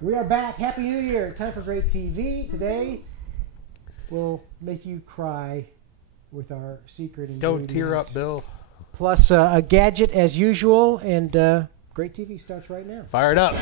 We are back. Happy New Year. Time for great TV. Today, we'll make you cry with our secret ingredients. Don't tear up, Bill. Plus a gadget as usual, and great TV starts right now. Fire it up.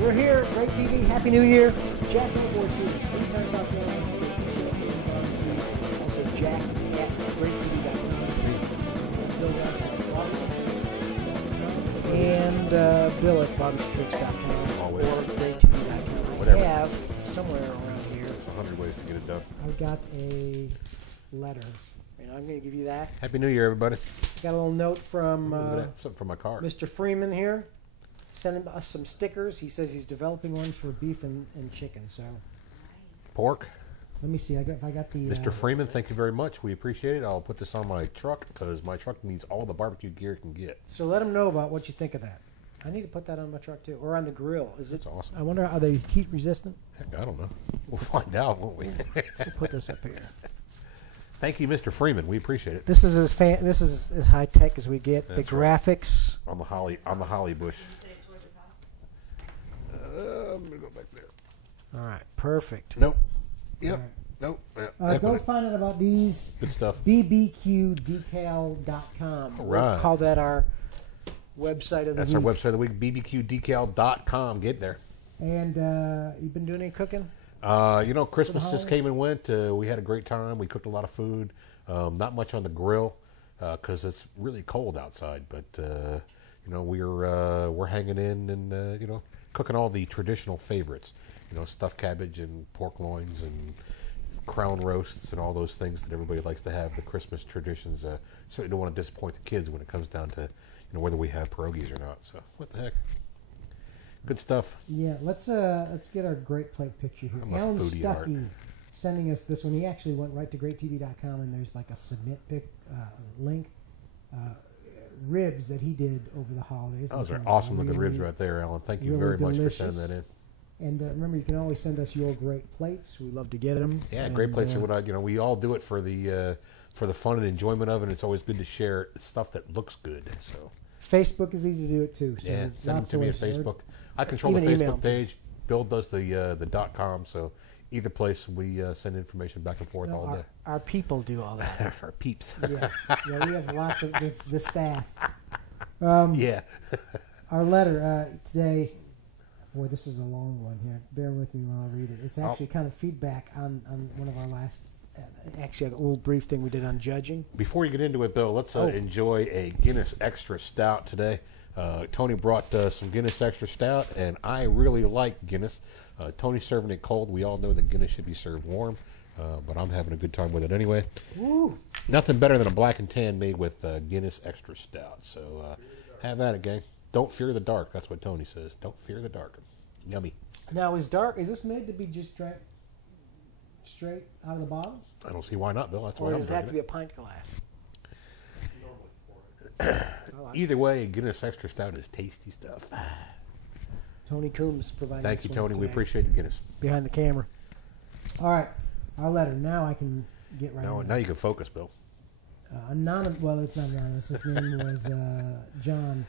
We're here, great TV, Happy New Year. Jack Billboard's here. Also Jack at greattv.com. And Bill at BarbecueTricks.com. Always. Or greattv.com. Whatever. I have somewhere around here. There's 100 ways to get it done. I got a letter, and I'm going to give you that. Happy New Year, everybody. Got a little note from Something from my car. Mr. Freeman here. Sent us some stickers. He says he's developing one for beef and chicken. So, Pork. let me see. If I got the Mr. Freeman, thank you very much. We appreciate it. I'll put this on my truck because my truck needs all the barbecue gear it can get. So let him know about what you think of that. I need to put that on my truck too, or on the grill. Is it? That's awesome. I wonder, are they heat resistant? Heck, I don't know. We'll find out, won't we? We'll put this up here. Thank you, Mr. Freeman. We appreciate it. This is as high tech as we get. That's the right. graphics On the holly bush. I'm gonna go back there. All right, perfect. Nope. Yep. All right. Nope. Go find out about these. Good stuff. BBQdecal.com. All right. We'll call that our website of the That's week. our website of the week. BBQdecal.com. Get there. And you've been doing any cooking? Christmas just came and went. We had a great time. We cooked a lot of food. Not much on the grill because it's really cold outside. But we're hanging in and cooking all the traditional favorites. Stuffed cabbage and pork loins and crown roasts and all those things that everybody likes to have. The Christmas traditions. Certainly don't want to disappoint the kids when it comes down to whether we have pierogies or not. So what the heck. Good stuff. Yeah, let's get our great plate picture here. I'm a Alan foodie at heart. Stuckey sending us this one. He actually went right to greattv.com and there's like a submit link. Ribs that he did over the holidays. Those are awesome looking ribs right there, Alan. Thank you very much for sending that in. And remember, you can always send us your great plates. We love to get them. Yeah, great plates are what we all do it for the fun and enjoyment of, and it's always good to share stuff that looks good. So Facebook is easy to do it too. So yeah, send them to me on Facebook. I control the Even Facebook page. Bill does the .com. So either place we send information back and forth all day. Our people do all that. Our peeps. Yeah, we have lots of it's the staff. Yeah. Our letter today. Boy, this is a long one here. Bear with me while I read it. It's actually kind of feedback on one of our last, actually a little brief thing we did on judging. Before you get into it, Bill, let's enjoy a Guinness Extra Stout today. Tony brought some Guinness Extra Stout, and I really like Guinness. Tony's serving it cold. We all know that Guinness should be served warm, but I'm having a good time with it anyway. Woo. Nothing better than a black and tan made with Guinness Extra Stout. So have at it, gang. Don't fear the dark. That's what Tony says. Don't fear the dark. Yummy. Now, is this made to be just drank straight out of the bottle? I don't see why not, Bill. That's why Or I'm does it have to be drinking a pint glass? it. Either way, Guinness Extra Stout is tasty stuff. Tony Coombs providing. Thank you, this one Tony. We today. appreciate the Guinness. Behind the camera. All right, our letter. Now I can get right. Now you can focus, Bill. Well, it's not anonymous. His name was John.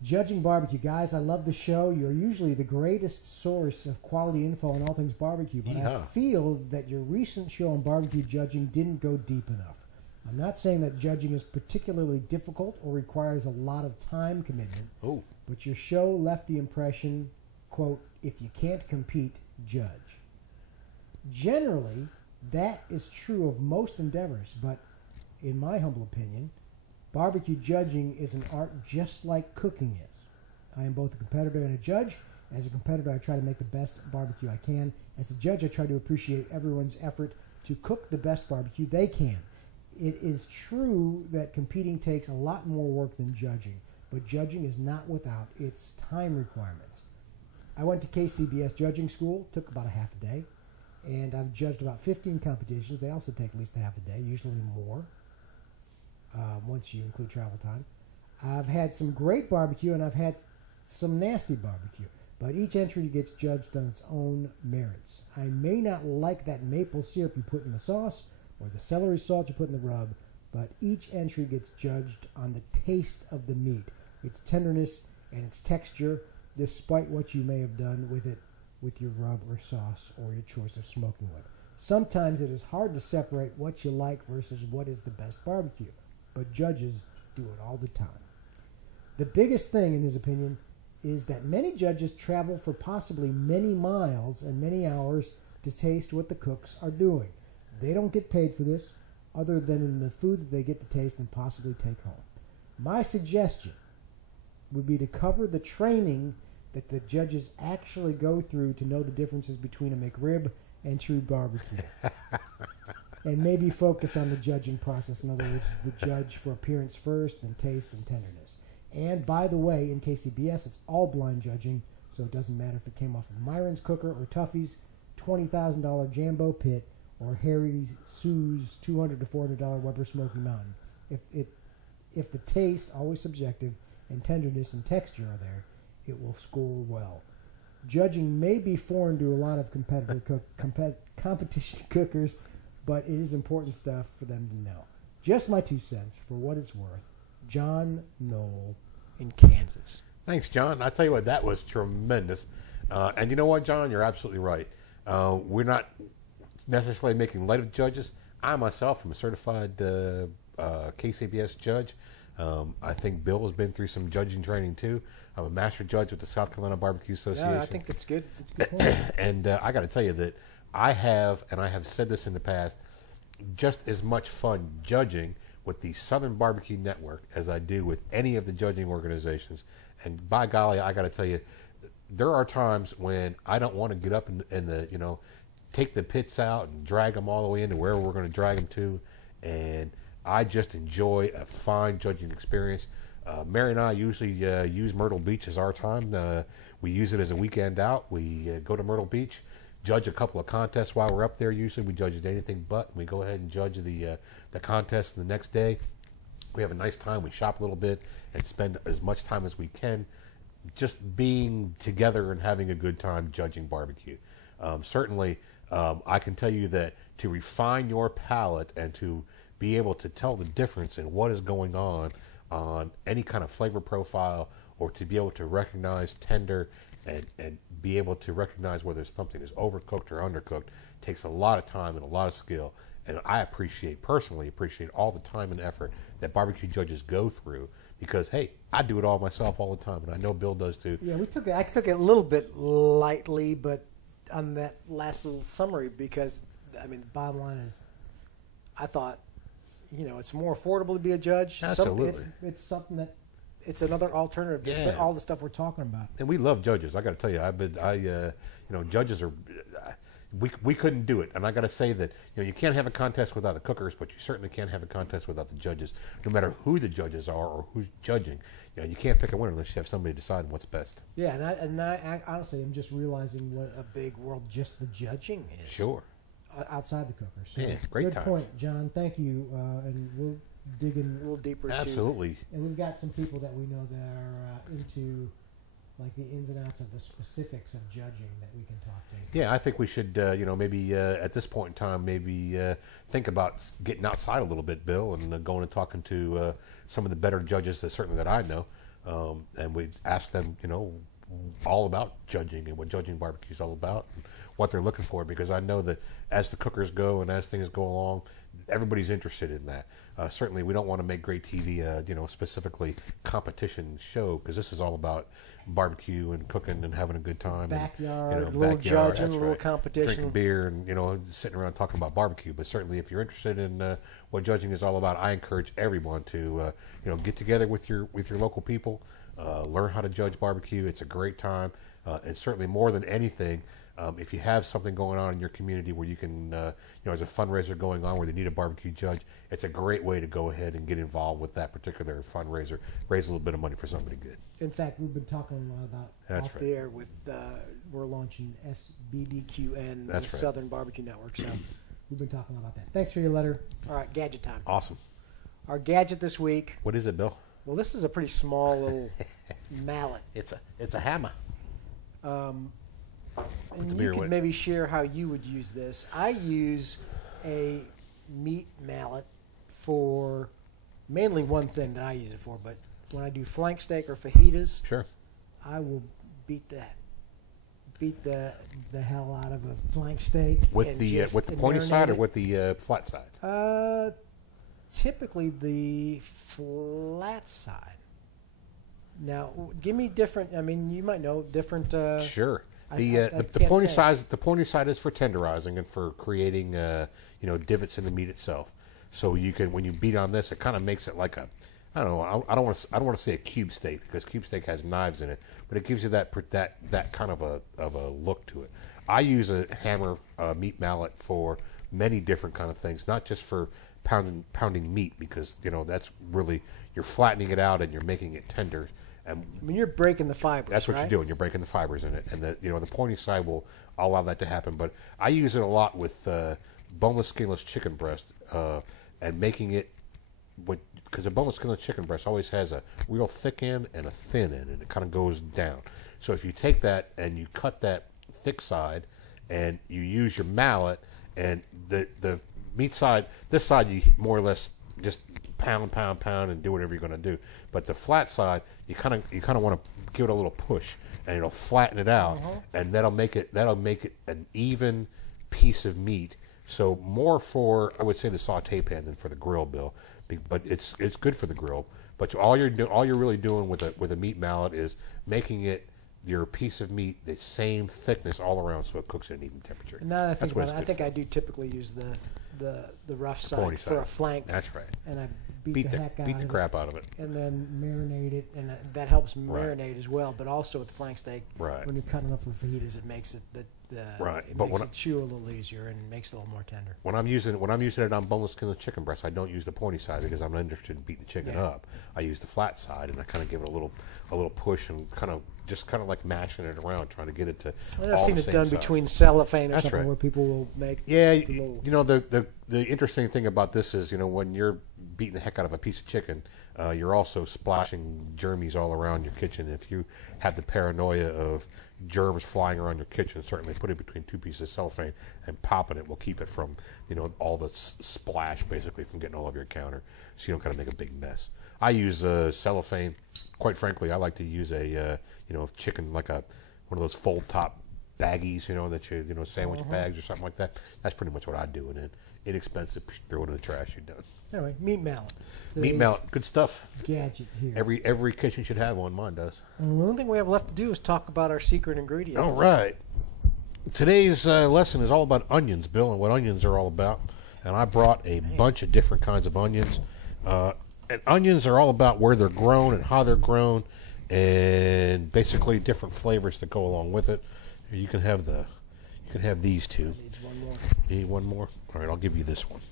Judging Barbecue. Guys, I love the show. You're usually the greatest source of quality info on all things barbecue, but I feel that your recent show on barbecue judging didn't go deep enough. I'm not saying that judging is particularly difficult or requires a lot of time commitment, but your show left the impression, quote, if you can't compete, judge. Generally, that is true of most endeavors, but in my humble opinion, barbecue judging is an art just like cooking is. I am both a competitor and a judge. As a competitor, I try to make the best barbecue I can. As a judge, I try to appreciate everyone's effort to cook the best barbecue they can. It is true that competing takes a lot more work than judging, but judging is not without its time requirements. I went to KCBS judging school, took about a half a day, and I've judged about 15 competitions. They also take at least a half a day, usually more, once you include travel time. I've had some great barbecue, and I've had some nasty barbecue, but each entry gets judged on its own merits. I may not like that maple syrup you put in the sauce or the celery salt you put in the rub, but each entry gets judged on the taste of the meat, its tenderness, and its texture, despite what you may have done with it with your rub or sauce or your choice of smoking wood. Sometimes it is hard to separate what you like versus what is the best barbecue, but judges do it all the time. The biggest thing, in his opinion, is that many judges travel for possibly many miles and many hours to taste what the cooks are doing. They don't get paid for this, other than in the food that they get to taste and possibly take home. My suggestion would be to cover the training that the judges actually go through to know the differences between a McRib and true barbecue. And maybe focus on the judging process. In other words, the judge for appearance first, and taste and tenderness. And by the way, in KCBS, it's all blind judging, so it doesn't matter if it came off of Myron's Cooker or Tuffy's $20,000 Jambo Pit or Harry Sue's $200 to $400 Weber Smoky Mountain. If the taste, always subjective, and tenderness and texture are there, it will score well. Judging may be foreign to a lot of competition cookers, but it is important stuff for them to know. Just my 2 cents for what it's worth. John Knoll in Kansas. Thanks, John. I tell you what, that was tremendous. And you know what, John? You're absolutely right. We're not necessarily making light of judges. I myself am a certified KCBS judge. I think Bill has been through some judging training too. I'm a master judge with the South Carolina Barbecue Association. Yeah, I think that's good. That's a good point. And I got to tell you that I have, and I have said this in the past, just as much fun judging with the Southern Barbecue Network as I do with any of the judging organizations. And by golly, I got to tell you, there are times when I don't want to get up and take the pits out and drag them all the way into wherever we're going to drag them to. And I just enjoy a fine judging experience. Mary and I usually use Myrtle Beach as our time. We use it as a weekend out. We go to Myrtle Beach, judge a couple of contests while we're up there. Usually we judge anything but. We go ahead and judge the contest the next day. We have a nice time. We shop a little bit and spend as much time as we can just being together and having a good time judging barbecue. Certainly, I can tell you that to refine your palate and to be able to tell the difference in what is going on any kind of flavor profile, or to be able to recognize tender and be able to recognize whether something is overcooked or undercooked takes a lot of time and a lot of skill. And I personally appreciate all the time and effort that barbecue judges go through, because, hey, I do it all myself all the time, and I know Bill does too. Yeah, I took it a little bit lightly, but on that last little summary, because, I mean, the bottom line is, I thought, it's more affordable to be a judge. Absolutely. It's something that, it's another alternative to all the stuff we're talking about. And we love judges. I got to tell you, judges are, we couldn't do it. And I got to say that, you can't have a contest without the cookers, but you certainly can't have a contest without the judges, no matter who the judges are or who's judging. You can't pick a winner unless you have somebody deciding what's best. Yeah, and I honestly am just realizing what a big world just the judging is. Sure. Outside the cookers. So yeah, great good times. Point, John. Thank you. And we'll dig in a little deeper. Absolutely. And we've got some people that we know that are into like the ins and outs of the specifics of judging that we can talk to. Yeah, I think we should, maybe at this point in time, maybe think about getting outside a little bit, Bill, and going and talking to some of the better judges that I know, and we ask them, all about judging and what judging barbecue is all about and what they're looking for, because I know that as the cookers go and as things go along, everybody's interested in that. Certainly, we don't want to make great TV, specifically competition show, because this is all about barbecue and cooking and having a good time. Backyard, and, a little judging, a little competition. Drinking beer and, sitting around talking about barbecue. But certainly, if you're interested in what judging is all about, I encourage everyone to, get together with your local people, learn how to judge barbecue. It's a great time. And certainly more than anything, if you have something going on in your community where you can, there's a fundraiser going on where they need a barbecue judge, it's a great way to go ahead and get involved with that particular fundraiser, raise a little bit of money for somebody good. In fact, we've been talking a lot about the air with we're launching SBBQN, the That's right. Southern Barbecue Network. So we've been talking about that. Thanks for your letter. All right, gadget time. Awesome. Our gadget this week. What is it, Bill? Well, this is a pretty small little mallet. It's a hammer. And you could maybe share how you would use this. I use a meat mallet for mainly one thing that I use it for, but when I do flank steak or fajitas, Sure. I will beat the hell out of a flank steak With the pointy side or with the flat side? Typically the flat side. Now, give me different. I mean, you might know different. Sure. The pointy side is for tenderizing and for creating divots in the meat itself. So you can, when you beat on this, it kind of makes it like a, I don't know. I don't want to say a cube steak because cube steak has knives in it, but it gives you that kind of a look to it. I use a hammer meat mallet for many different kind of things, not just for pounding meat, because that's really, you're flattening it out and you're making it tender. And I mean, you're breaking the fibers. That's what you're doing. You're breaking the fibers in it, and the pointy side will allow that to happen. But I use it a lot with boneless, skinless chicken breast, and making it because a boneless, skinless chicken breast always has a real thick end and a thin end, and it kind of goes down. So if you take that and you cut that thick side, and you use your mallet, and the meat side, this side you more or less just pound, and do whatever you're going to do. But the flat side, you kind of want to give it a little push, and it'll flatten it out, and that'll make it an even piece of meat. So more for, I would say, the saute pan than for the grill, Bill. But it's good for the grill. But all you're really doing with a meat mallet is making it your piece of meat the same thickness all around, so it cooks at an even temperature. Now that I think about it, I think I do typically use the rough side for a flank. That's right. And I beat the crap out of it, and then marinate it, and that helps marinate as well. But also with the flank steak, when you're cutting up for fajitas, it makes it chew a little easier and makes it a little more tender. When I'm using it on boneless, skinless chicken breast, I don't use the pointy side because I'm not interested in beating the chicken up. I use the flat side, and I kind of give it a little push and kind of like mashing it around, trying to get it to. I've seen it done between cellophane or something where people will make. Yeah, the interesting thing about this is when you're beating the heck out of a piece of chicken, you're also splashing germies all around your kitchen. If you have the paranoia of germs flying around your kitchen, certainly put it between two pieces of cellophane and popping it will keep it from all the splash basically from getting all over your counter, so you don't kind of make a big mess. I use cellophane. Quite frankly, I like to use a chicken like one of those fold top baggies, that you sandwich bags or something like that. That's pretty much what I do, and then inexpensive, throw it in the trash, you're done. Anyway, meat mallet. Meat mallet, good stuff. Gadget here. Every kitchen should have one. Mine does. And the only thing we have left to do is talk about our secret ingredient. All right. Today's lesson is all about onions, Bill, and what onions are all about. And I brought a bunch of different kinds of onions. And onions are all about where they're grown and how they're grown, and basically different flavors that go along with it. You can have these two. You need one more? All right, I'll give you this one.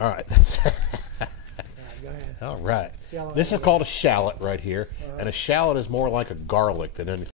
All right. Go ahead. All right. This is called a shallot right here, and a shallot is more like a garlic than anything